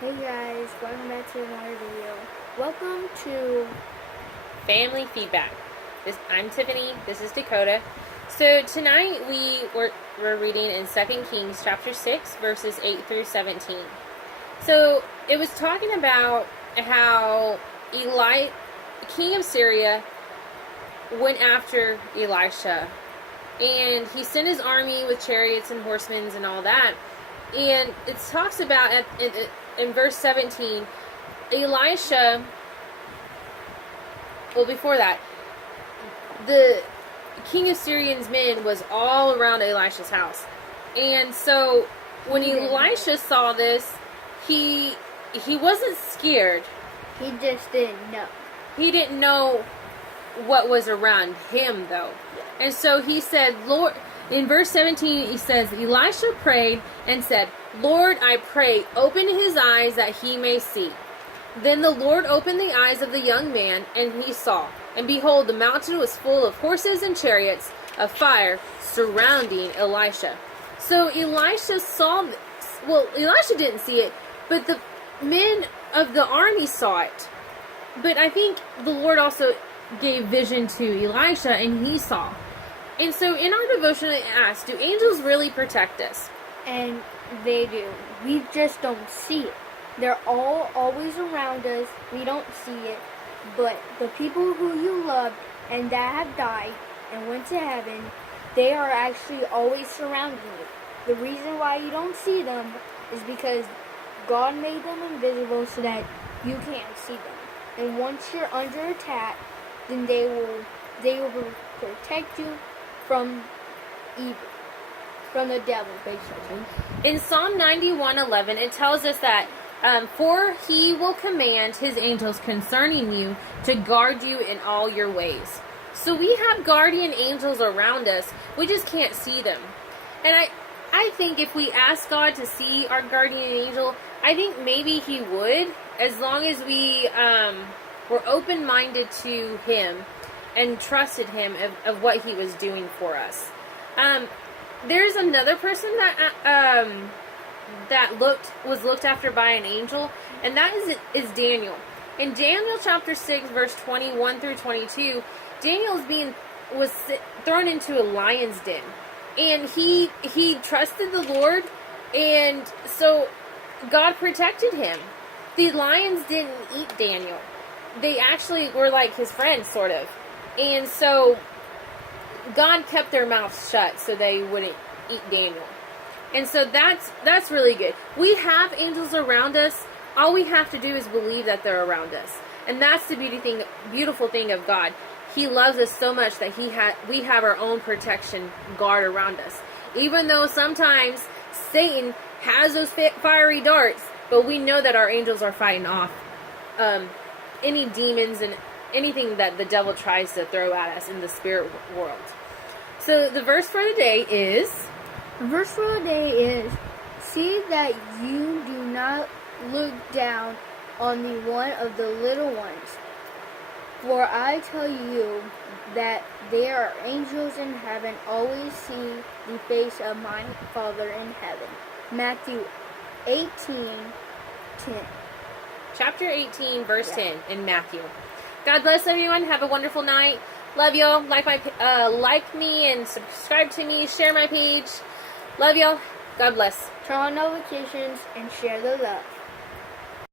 Hey guys, welcome back to another video. Welcome to Family Feedback. I'm Tiffany. This is Dakota. So tonight we're reading in 2 Kings chapter 6 verses 8 through 17. So it was talking about how king of Syria, went after Elisha, and he sent his army with chariots and horsemen and all that. And it talks about in verse 17, Elisha, well, before that, the king of Syrian's men was all around Elisha's house. And so when Elisha saw this, he wasn't scared. He just didn't know. He didn't know what was around him, though. And so he said, Lord, in verse 17, he says, Elisha prayed and said, Lord, I pray, open his eyes that he may see. Then the Lord opened the eyes of the young man, and he saw. And behold, the mountain was full of horses and chariots of fire surrounding Elisha. So Elisha saw this. Well, Elisha didn't see it, but the men of the army saw it. But I think the Lord also gave vision to Elisha, and he saw. And so in our devotion, I asked, do angels really protect us? And they do. We just don't see it. They're always around us. We don't see it. But the people who you loved and that have died and went to heaven, they are actually always surrounding you. The reason why you don't see them is because God made them invisible so that you can't see them. And once you're under attack, then they will protect you from evil, from the devil, basically. In Psalm 91:11, it tells us that, for he will command his angels concerning you to guard you in all your ways. So we have guardian angels around us. We just can't see them. And I think if we ask God to see our guardian angel, I think maybe he would, as long as we were open-minded to him and trusted him of what he was doing for us. There's another person that was looked after by an angel, and that is Daniel. In Daniel chapter 6, verse 21 through 22, Daniel was thrown into a lion's den, and he trusted the Lord, and so God protected him. The lions didn't eat Daniel. They actually were like his friends, sort of. And so God kept their mouths shut so they wouldn't eat Daniel. And so that's really good. We have angels around us. All we have to do is believe that they're around us. And that's the beautiful thing of God. He loves us so much that we have our own protection guard around us. Even though sometimes Satan has those fiery darts, but we know that our angels are fighting off any demons and anything that the devil tries to throw at us in the spirit world. So the verse for the day is... See that you do not look down on the one of the little ones. For I tell you that there are angels in heaven always see the face of my Father in heaven. Matthew 18:10. Chapter 18, verse 10 in Matthew. God bless everyone. Have a wonderful night. Love y'all. Like me and subscribe to me. Share my page. Love y'all. God bless. Turn on notifications and share the love.